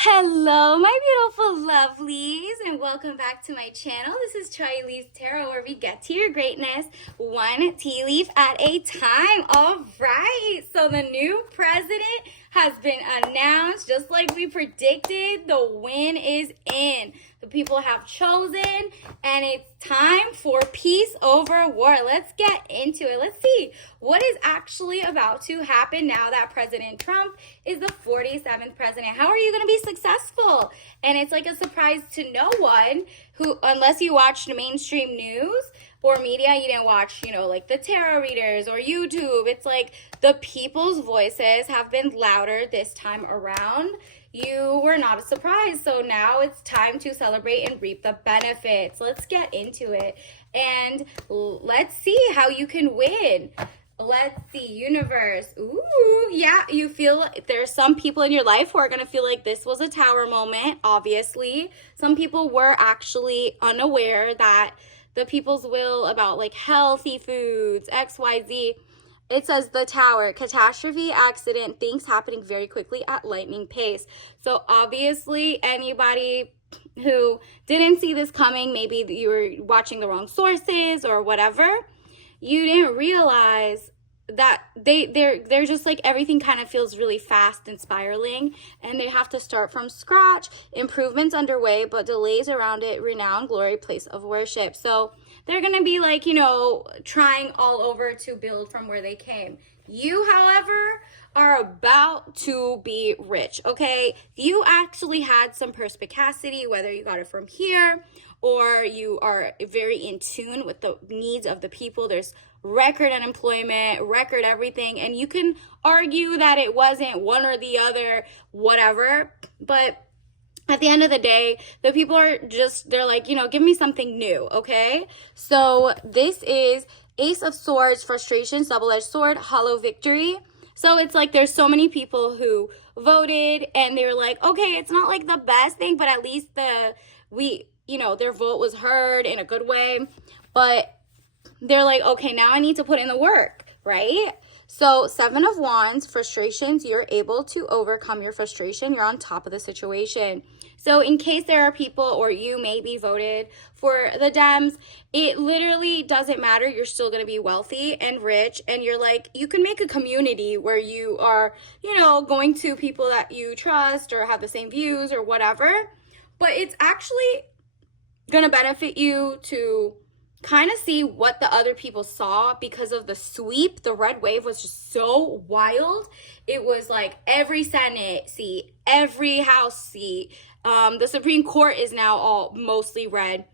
Hello, my beautiful lovelies, and welcome back to my channel. This is Charlie's Tarot, where we get to your greatness one tea leaf at a time. All right, so the new president has been announced, just like we predicted. The win is in. The people have chosen, and it's time for peace over war. Let's get into it. Let's see what is actually about to happen now that President Trump is the 47th president. How are you going to be successful? And it's like a surprise to no one who, unless you watched mainstream news or media, you didn't watch, like the tarot readers or YouTube. It's like the people's voices have been louder this time around. You were not a surprise. So now it's time to celebrate and reap the benefits. Let's get into it. And let's see how you can win. Let's see, universe. Ooh, yeah, you feel there's some people in your life who are going to feel like this was a tower moment, obviously. Some people were actually unaware that the people's will about like healthy foods, XYZ. It says the tower, catastrophe, accident, things happening very quickly at lightning pace. So obviously anybody who didn't see this coming, maybe you were watching the wrong sources or whatever, you didn't realize that they're just like everything kind of feels really fast and spiraling, and they have to start from scratch. Improvements underway, but delays around it. Renown, glory, place of worship. So they're gonna be like, trying all over to build from where they came. You, however, are about to be rich, okay? You actually had some perspicacity, whether you got it from here or you are very in tune with the needs of the people. There's record unemployment, record everything, and you can argue that it wasn't one or the other, whatever, but at the end of the day, the people are just, they're like, give me something new, okay? So this is Ace of Swords, frustration, double-edged sword, hollow victory. So it's like there's so many people who voted and they were like, okay, it's not like the best thing, but at least their vote was heard in a good way. But they're like, okay, now I need to put in the work, right? So 7 of Wands, frustrations, you're able to overcome your frustration. You're on top of the situation. So in case there are people, or you maybe voted for the Dems, it literally doesn't matter. You're still going to be wealthy and rich. And you're like, you can make a community where you are, going to people that you trust or have the same views or whatever. But it's actually going to benefit you to kind of see what the other people saw because of the sweep. The red wave was just so wild. It was like every Senate seat, every House seat. The Supreme Court is now all mostly red.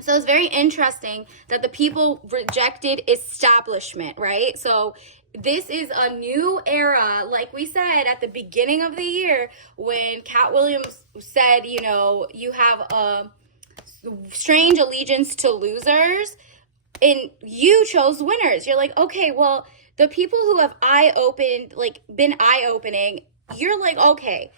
So it's very interesting that the people rejected establishment, right? So this is a new era, like we said at the beginning of the year when Cat Williams said, you have a strange allegiance to losers, and you chose winners. You're like, okay, well, the people who have been eye-opening, you're like, okay,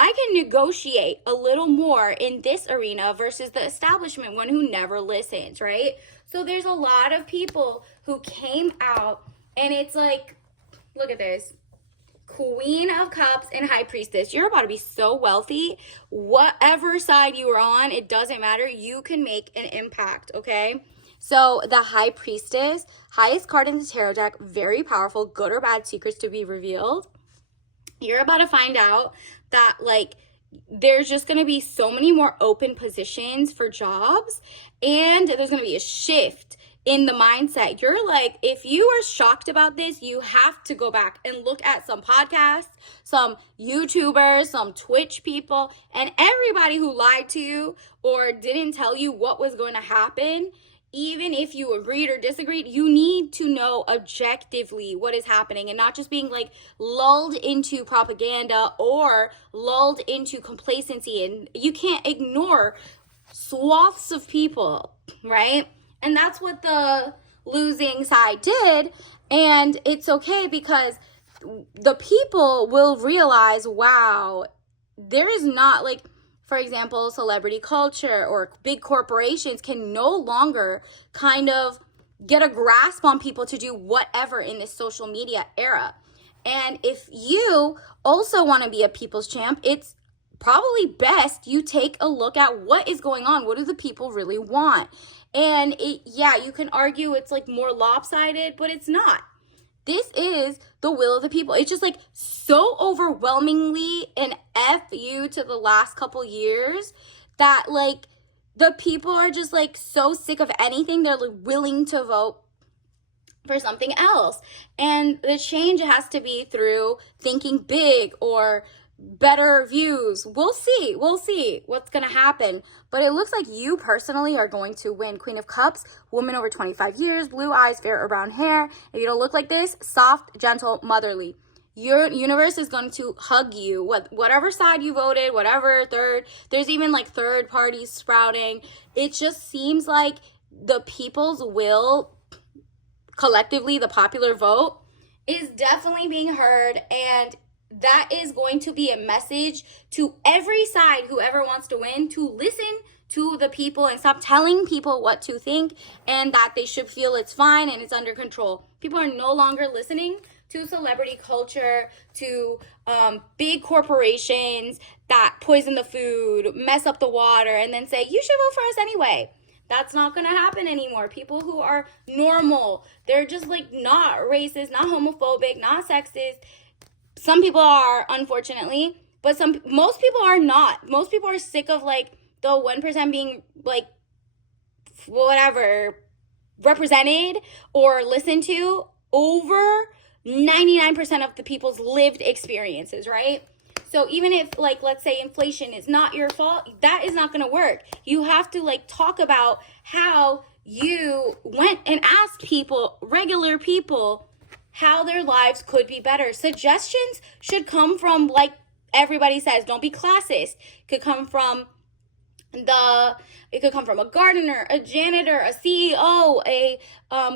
I can negotiate a little more in this arena versus the establishment one who never listens, right? So there's a lot of people who came out, and it's like, look at this. Queen of Cups and High Priestess. You're about to be so wealthy. Whatever side you are on, it doesn't matter. You can make an impact, okay? So the High Priestess, highest card in the tarot deck, very powerful, good or bad secrets to be revealed. You're about to find out that there's just going to be so many more open positions for jobs, and there's going to be a shift in the mindset. You're like, if you are shocked about this, you have to go back and look at some podcasts, some YouTubers, some Twitch people, and everybody who lied to you or didn't tell you what was going to happen. Even if you agreed or disagreed, you need to know objectively what is happening and not just being lulled into propaganda or lulled into complacency. And you can't ignore swaths of people, right? And that's what the losing side did. And it's okay because the people will realize, wow, there is not for example, celebrity culture or big corporations can no longer kind of get a grasp on people to do whatever in this social media era. And if you also want to be a people's champ, it's probably best you take a look at what is going on. What do the people really want? And you can argue it's like more lopsided, but it's not. This is the will of the people. It's just like so overwhelmingly an F you to the last couple years that like the people are just like so sick of anything. They're like willing to vote for something else. And the change has to be through thinking big or better views. We'll see what's gonna happen, but it looks like you personally are going to win. Queen of Cups, woman over 25 years, blue eyes, fair or brown hair. If you don't look like this, soft, gentle, motherly. Your universe is going to hug you, whatever side you voted, whatever third. There's even like third parties sprouting. It just seems like the people's will, collectively, the popular vote, is definitely being heard, and that is going to be a message to every side, whoever wants to win, to listen to the people and stop telling people what to think and that they should feel it's fine and it's under control. People are no longer listening to celebrity culture, to big corporations that poison the food, mess up the water, and then say, you should vote for us anyway. That's not going to happen anymore. People who are normal, they're just like not racist, not homophobic, not sexist. Some people are, unfortunately, but most people are not. Most people are sick of like the 1% being like whatever represented or listened to over 99% of the people's lived experiences, right? So even if like, let's say inflation is not your fault, that is not going to work. You have to like talk about how you went and asked people, regular people, how their lives could be better. Suggestions should come from, like everybody says, don't be classist. It could come from a gardener, a janitor, a CEO, a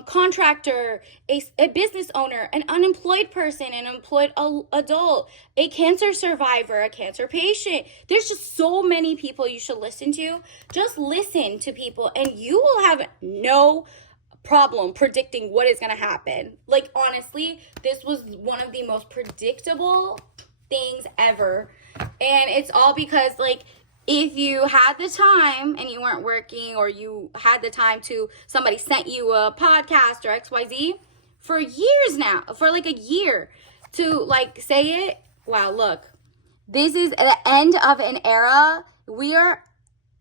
contractor, a business owner, an unemployed person, an employed adult, a cancer survivor, a cancer patient. There's just so many people you should listen to. Just listen to people and you will have no problem predicting what is going to happen. Like, honestly, this was one of the most predictable things ever. And it's all because, like, if you had the time and you weren't working, or you had the time to, somebody sent you a podcast or XYZ for years now, for like a year, to like say it, wow, look, this is the end of an era. We are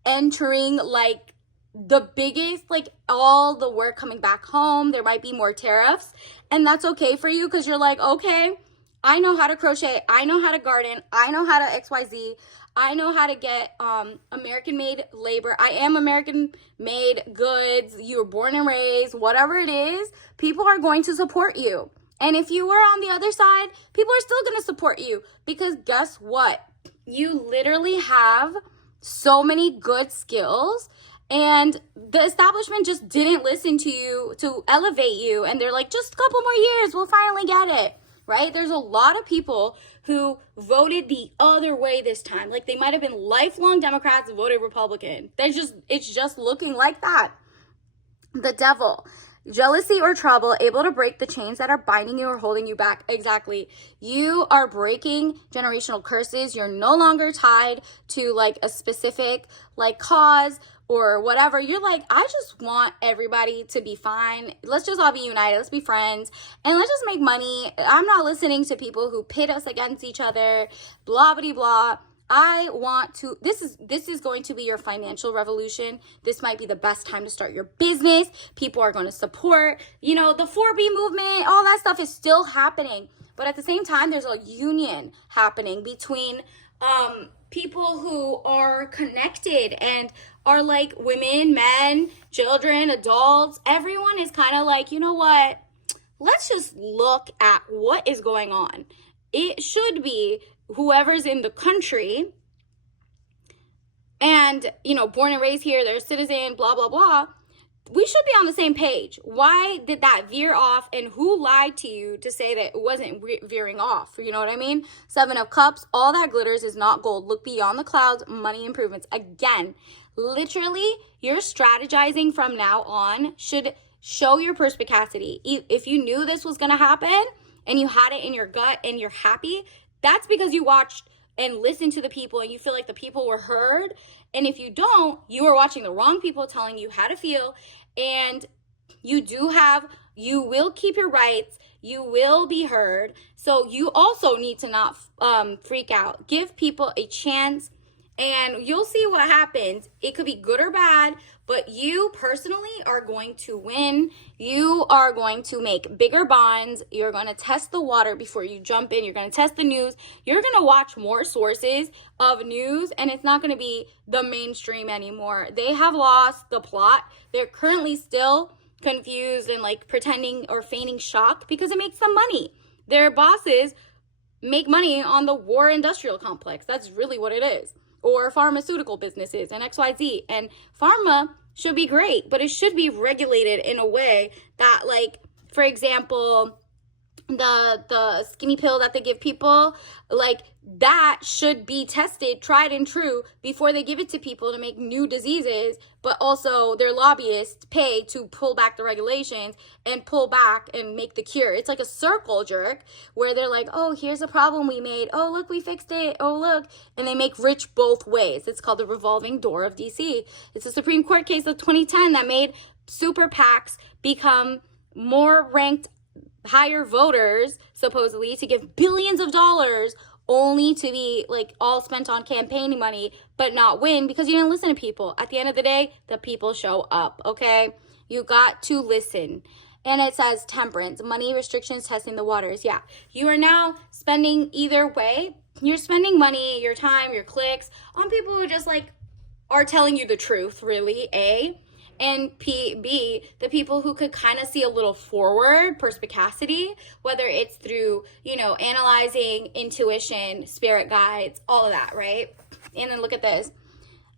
entering like the biggest, like all the work coming back home. There might be more tariffs, and that's okay for you because you're like, okay, I know how to crochet, I know how to garden, I know how to XYZ, I know how to get American-made labor, I am American-made goods, you were born and raised, whatever it is, people are going to support you. And if you were on the other side, people are still going to support you, because guess what? You literally have so many good skills, and the establishment just didn't listen to you to elevate you, and they're like, just a couple more years, we'll finally get it, right? There's a lot of people who voted the other way this time. Like, they might have been lifelong Democrats and voted Republican. It's just looking like that. The devil. Jealousy or trouble, able to break the chains that are binding you or holding you back. Exactly. You are breaking generational curses. You're no longer tied to like a specific like cause or whatever. You're like, I just want everybody to be fine. Let's just all be united. Let's be friends. And let's just make money. I'm not listening to people who pit us against each other. Blah, blah, blah. I want to, this is going to be your financial revolution. This might be the best time to start your business. People are going to support, the 4B movement, all that stuff is still happening. But at the same time, there's a union happening between people who are connected and are like women, men, children, adults. Everyone is kind of like, you know what? Let's just look at what is going on. It should be whoever's in the country and, born and raised here, they're a citizen, blah, blah, blah. We should be on the same page. Why did that veer off, and who lied to you to say that it wasn't veering off? You know what I mean? 7 of Cups, all that glitters is not gold. Look beyond the clouds, money improvements. Again, literally, your strategizing from now on should show your perspicacity. If you knew this was going to happen and you had it in your gut and you're happy, that's because you watched and listen to the people and you feel like the people were heard. And if you don't, you are watching the wrong people telling you how to feel. And you will keep your rights. You will be heard. So you also need to not freak out. Give people a chance and you'll see what happens. It could be good or bad, but you personally are going to win. You are going to make bigger bonds. You're going to test the water before you jump in. You're going to test the news. You're going to watch more sources of news, and it's not going to be the mainstream anymore. They have lost the plot. They're currently still confused and like pretending or feigning shock because it makes them money. Their bosses make money on the war industrial complex. That's really what it is. Or pharmaceutical businesses and XYZ. And pharma should be great, but it should be regulated in a way that, like, for example, the skinny pill that they give people, like, that should be tested, tried and true before they give it to people to make new diseases. But also their lobbyists pay to pull back the regulations and pull back and make the cure. It's like a circle jerk where they're like, oh, here's a problem we made. Oh, look, we fixed it. Oh, look. And they make rich both ways. It's called the revolving door of DC. It's a Supreme Court case of 2010 that made super PACs become more ranked, higher voters, supposedly, to give billions of dollars only to be like all spent on campaigning money but not win because you didn't listen to people. At the end of the day, the people show up, okay? You got to listen. And it says temperance, money restrictions, testing the waters. Yeah, you are now spending either way. You're spending money, your time, your clicks on people who just like are telling you the truth, really, A. And B, the people who could kind of see a little forward, perspicacity, whether it's through, analyzing, intuition, spirit guides, all of that, right? And then look at this.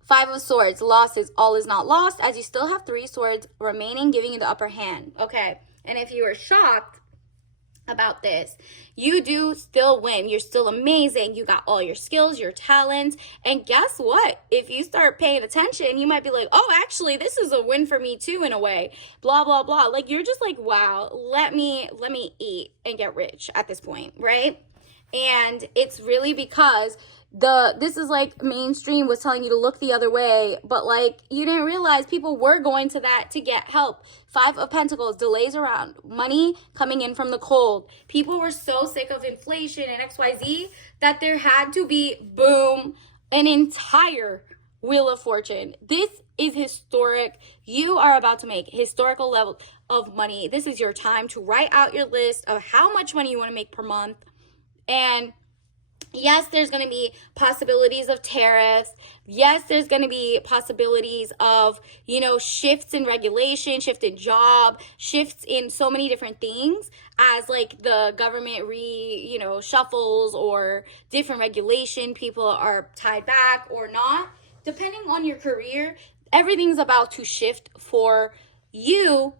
5 of Swords, losses, all is not lost, as you still have 3 swords remaining, giving you the upper hand. Okay, and if you were shocked about this, you do still win. You're still amazing. You got all your skills, your talents, and guess what? If you start paying attention, you might be like, oh, actually, this is a win for me too, in a way, blah, blah, blah. Like, you're just like, wow, let me eat and get rich at this point, right? And it's really because this is like mainstream was telling you to look the other way, but like you didn't realize people were going to that to get help. 5 of Pentacles, delays around, money coming in from the cold. People were so sick of inflation and XYZ that there had to be, boom, an entire Wheel of Fortune. This is historic. You are about to make historical levels of money. This is your time to write out your list of how much money you want to make per month. And yes, there's going to be possibilities of tariffs. Yes, there's going to be possibilities of, shifts in regulation, shift in job, shifts in so many different things as like the government shuffles or different regulation. People are tied back or not. Depending on your career, everything's about to shift for you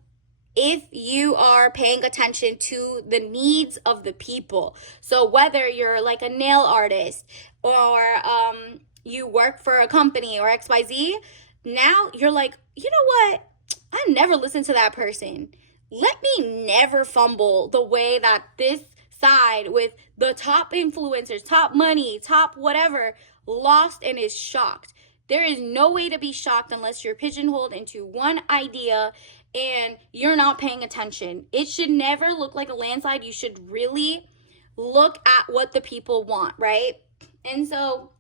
if you are paying attention to the needs of the people. So whether you're like a nail artist or you work for a company or XYZ, now you're like, you know what? I never listened to that person. Let me never fumble the way that this side with the top influencers, top money, top whatever, lost and is shocked. There is no way to be shocked unless you're pigeonholed into one idea and you're not paying attention. It should never look like a landslide. You should really look at what the people want, right? And so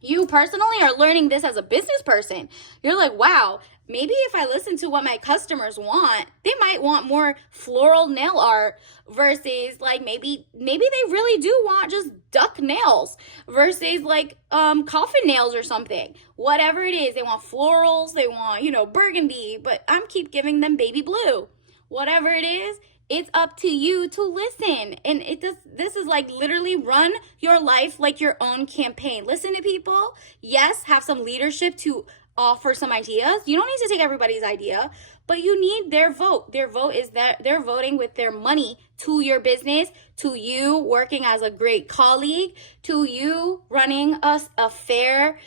you personally are learning this as a business person. You're like, wow, maybe if I listen to what my customers want, they might want more floral nail art versus like maybe they really do want just duck nails versus like coffin nails or something. Whatever it is, they want florals, they want, burgundy, but I'm keep giving them baby blue. Whatever it is, it's up to you to listen. And this is like literally run your life like your own campaign. Listen to people. Yes, have some leadership to offer some ideas. You don't need to take everybody's idea, but you need their vote. Their vote is that they're voting with their money to your business, to you working as a great colleague, to you running a fair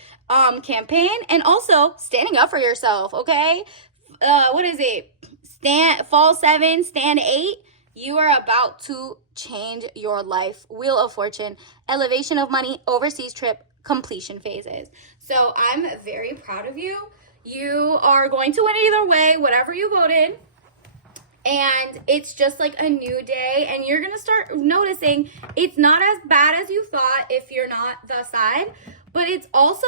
campaign, and also standing up for yourself, okay? What is it? Fall 7, stand 8. You are about to change your life. Wheel of Fortune, elevation of money, overseas trip, completion phases. So I'm very proud of you. You are going to win either way, whatever you voted. And it's just like a new day, and you're going to start noticing it's not as bad as you thought if you're not the side, but it's also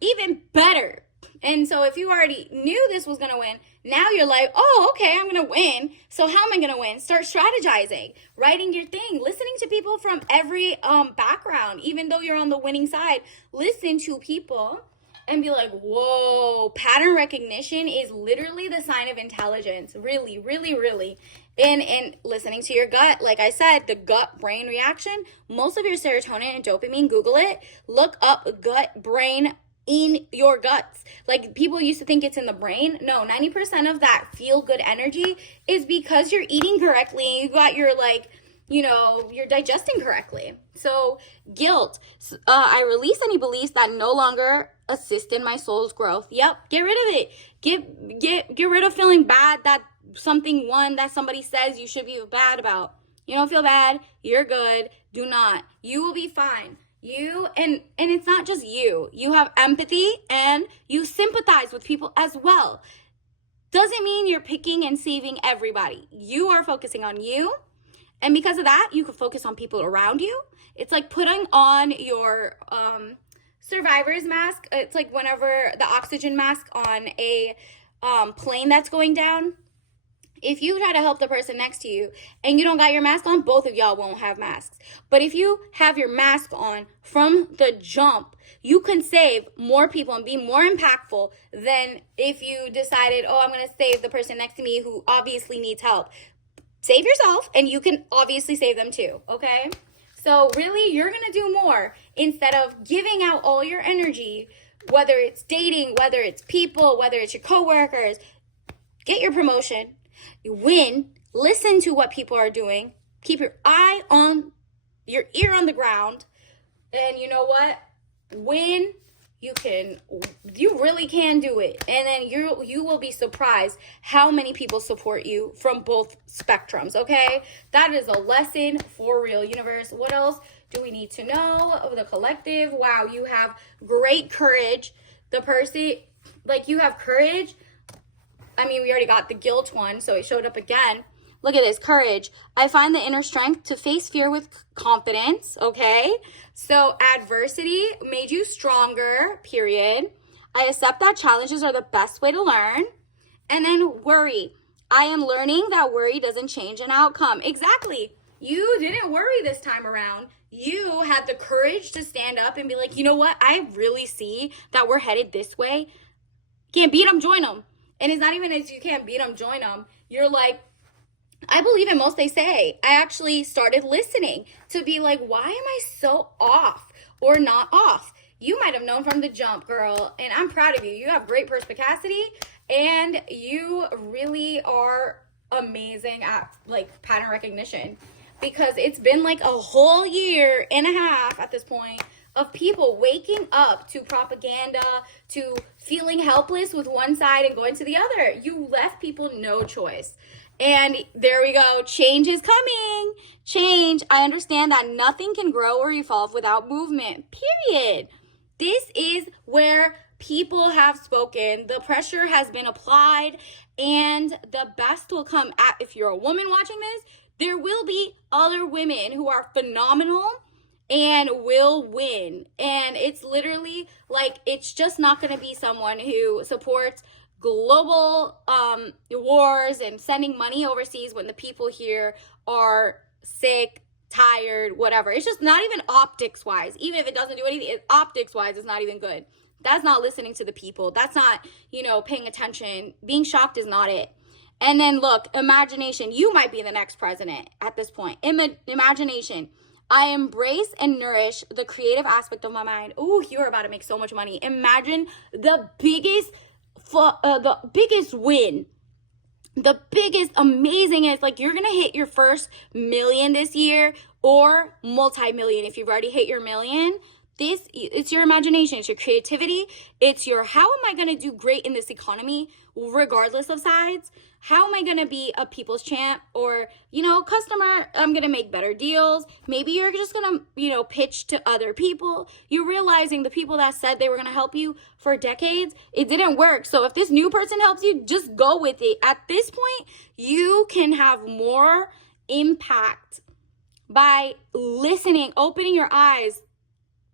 even better. And so if you already knew this was going to win, now you're like, oh, okay, I'm going to win. So how am I going to win? Start strategizing, writing your thing, listening to people from every background. Even though you're on the winning side, listen to people and be like, whoa, pattern recognition is literally the sign of intelligence. Really, really, really. And listening to your gut, like I said, the gut brain reaction, most of your serotonin and dopamine, Google it, look up gut brain in your guts. Like, people used to think it's in the brain. No, 90% of that feel good energy is because you're eating correctly. You got your, like, you know, you're digesting correctly. So guilt, I release any beliefs that no longer assist in my soul's growth. Yep, get rid of it. Get rid of feeling bad that something won that somebody says you should be bad about. You don't feel bad, you're good. Do not. You will be fine. You and it's not just you. You have empathy and you sympathize with people as well. Doesn't mean you're picking and saving everybody. You are focusing on you. And because of that, you can focus on people around you. It's like putting on your survivor's mask. It's like whenever the oxygen mask on a plane that's going down. If you try to help the person next to you and you don't got your mask on, both of y'all won't have masks. But if you have your mask on from the jump, you can save more people and be more impactful than if you decided, oh, I'm going to save the person next to me who obviously needs help. Save yourself and you can obviously save them too, okay? So really, you're going to do more instead of giving out all your energy, whether it's dating, whether it's people, whether it's your coworkers. Get your promotion. You win, listen to what people are doing, keep your ear on the ground, and you know what? Win, you really can do it. And then you will be surprised how many people support you from both spectrums, okay? That is a lesson for real, universe. What else do we need to know of the collective? Wow, you have great courage. The person, like, you have courage. I mean, we already got the guilt one, so it showed up again. Look at this, courage. I find the inner strength to face fear with confidence, okay? So adversity made you stronger, period. I accept that challenges are the best way to learn. And then worry. I am learning that worry doesn't change an outcome. Exactly. You didn't worry this time around. You had the courage to stand up and be like, you know what? I really see that we're headed this way. Can't beat them, join them. And it's not even as you can't beat them, join them. You're like, I believe in most they say. I actually started listening to be like, why am I so off or not off? You might have known from the jump, girl. And I'm proud of you. You have great perspicacity and you really are amazing at like pattern recognition, because it's been like a whole year and a half at this point of people waking up to propaganda, to feeling helpless with one side and going to the other. You left people no choice. And there we go. Change is coming. Change. I understand that nothing can grow or evolve without movement. Period. This is where people have spoken. The pressure has been applied, and the best will come at, if you're a woman watching this, there will be other women who are phenomenal and will win. And it's literally like, it's just not going to be someone who supports global wars and sending money overseas when the people here are sick, tired, whatever. It's just not even optics wise. Even if it doesn't do anything, optics wise, it's not even good. That's not listening to the people. That's not, paying attention. Being shocked is not it. And then look, imagination. You might be the next president at this point. Imagination. I embrace and nourish the creative aspect of my mind. Ooh, you're about to make so much money. Imagine the biggest win, the biggest amazingest, like you're going to hit your first million this year or multi-million if you've already hit your million. It's your imagination, it's your creativity, it's your, how am I going to do great in this economy regardless of sides? How am I going to be a people's champ? Or, customer, I'm going to make better deals. Maybe you're just going to, pitch to other people. You're realizing the people that said they were going to help you for decades, it didn't work. So if this new person helps you, just go with it. At this point, you can have more impact by listening, opening your eyes,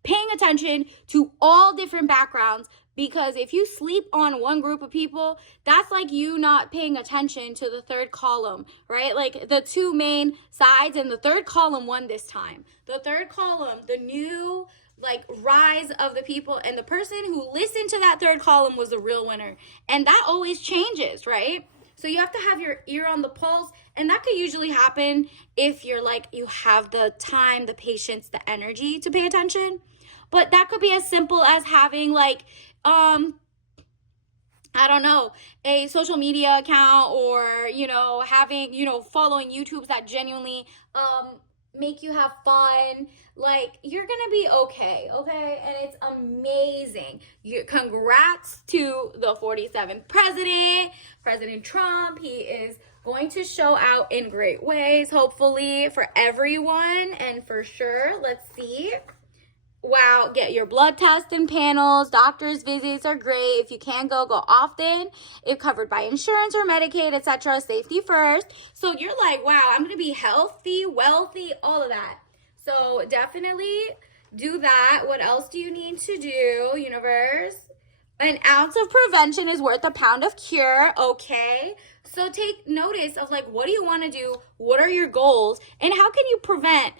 paying attention to all different backgrounds. Because if you sleep on one group of people, that's like you not paying attention to the third column, right? Like the two main sides, and the third column won this time. The third column, the new rise of the people, and the person who listened to that third column was the real winner. And that always changes, right? So you have to have your ear on the pulse, and that could usually happen if you're you have the time, the patience, the energy to pay attention. But that could be as simple as having I don't know, a social media account, or, having, following YouTubes that genuinely make you have fun. You're going to be okay? And it's amazing. Congrats to the 47th president, President Trump. He is going to show out in great ways, hopefully, for everyone. And for sure, let's see. Wow, get your blood tests and panels. Doctor's visits are great. If you can't go often. If covered by insurance or Medicaid, etc. Safety first. So you're wow, I'm going to be healthy, wealthy, all of that. So definitely do that. What else do you need to do, universe? An ounce of prevention is worth a pound of cure. Okay. So take notice of what do you want to do? What are your goals? And how can you prevent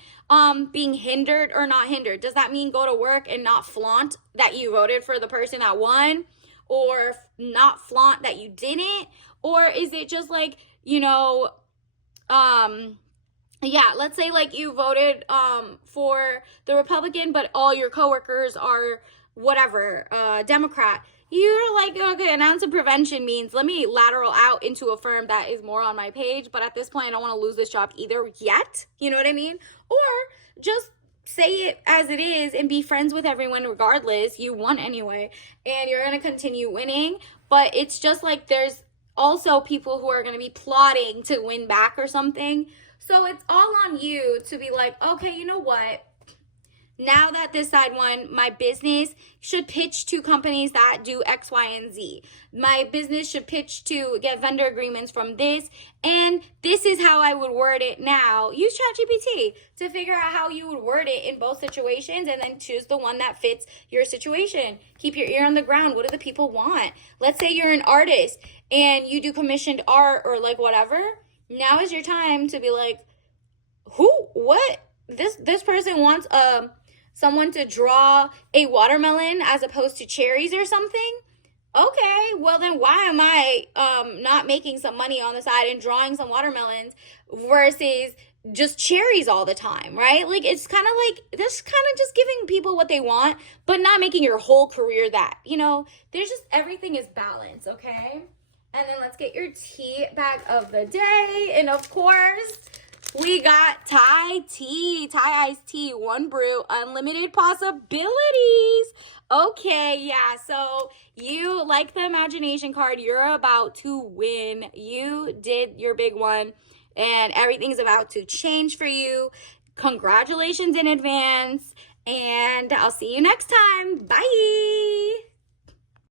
being hindered or not hindered? Does that mean go to work and not flaunt that you voted for the person that won? Or not flaunt that you didn't? Or is it just let's say you voted for the Republican, but all your coworkers are whatever, Democrat. You're okay, an ounce of prevention means let me lateral out into a firm that is more on my page, but at this point I don't want to lose this job either yet. You know what I mean? Or just say it as it is and be friends with everyone regardless. You won anyway, and you're going to continue winning. But it's just there's also people who are going to be plotting to win back or something. So it's all on you to be okay, you know what? Now that this side won, my business should pitch to companies that do X, Y, and Z. My business should pitch to get vendor agreements from this, and this is how I would word it now. Use ChatGPT to figure out how you would word it in both situations, and then choose the one that fits your situation. Keep your ear on the ground. What do the people want? Let's say you're an artist and you do commissioned art or whatever. Now is your time to be what? This person wants someone to draw a watermelon as opposed to cherries or something. Okay, well then why am I not making some money on the side and drawing some watermelons versus just cherries all the time, right? It's kind of this kind of just giving people what they want, but not making your whole career that. There's just, everything is balance, okay? And then let's get your tea bag of the day. And of course, we got Thai tea, Thai iced tea, one brew, unlimited possibilities. Okay, yeah, so you like the imagination card. You're about to win. You did your big one, and everything's about to change for you. Congratulations in advance, and I'll see you next time. Bye.